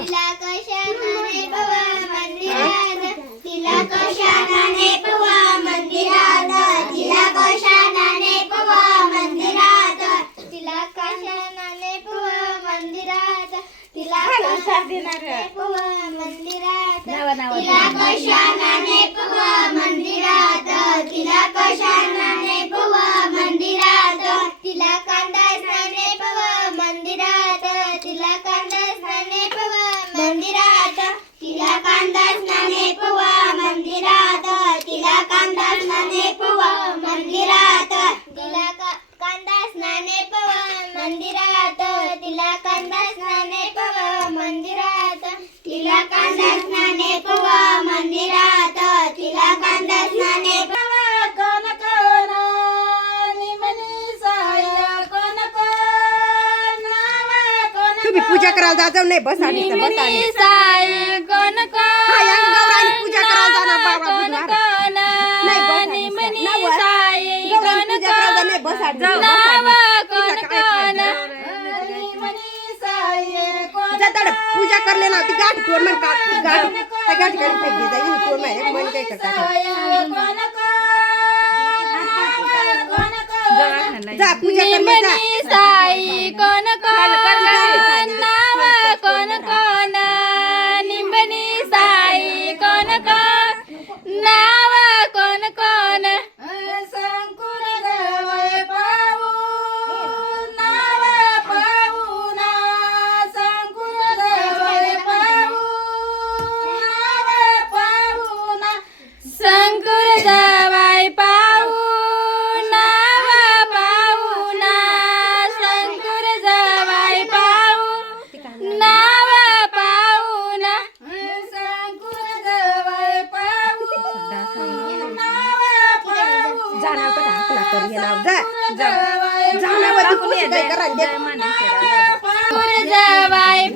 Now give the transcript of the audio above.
तिला कशाने पवा मंदिरात तिला कशाने पवा मंदिरात तिला कशाने पवा मंदिरात तिला कशाने पवा मंदिरात तिला कशाने पवा मंदिरात तिला कशाने पवा मंदिरात तिला कशाने पवा मंदिरात तिला कांदा स्नाने पवा मंदिरात तिला कांदा स्नाने पवा मंदिरात तिला कांदा स्नाने पवा मंदिरात तिला कांदा स्नाने पवा मंदिरात तिला कांदा स्नाने पवा मंदिरात तिला कांदा स्नाने पवा मंदिरात तिला कांदा स्नाने पवा मंदिरात तिला कांदा स्नाने पवा कोण कोण निमनी साय कोण कोण नावा कोण तुम्ही पूजा करायला जायचं नाही बस आली तर बस आली साय कोण कोण हा यांग गौराणी पूजा करायला जाणार बाबा कोण बुधवार कोण नाही बस निमनी आली साय गौराणी पूजा करायला नाही बस आली नावा कोण कोण जाता पूजा करले ना ती गाठ तोड मन का गाठ त्या गाठ गाडी फेक दे जाई तोड मारे मन काय करता जा पूजा करले जा साई कोण कोण नाव कोण कोण निंबनी साई कोण कोण नाव कोण कोण संकुर जवळ पाहू नाव पाहू ना संकुर जवळ पाहू नाव पाहू ना संकुर जवळ पाहू नाव पाहू ना संकुर जवळ पाहू नाव पाहू ना संकुर जवळ पाहू नाव पाहू जाणार तर हाकला कर हे नाव जा जाणार तू काय करा दे संकुर जवळ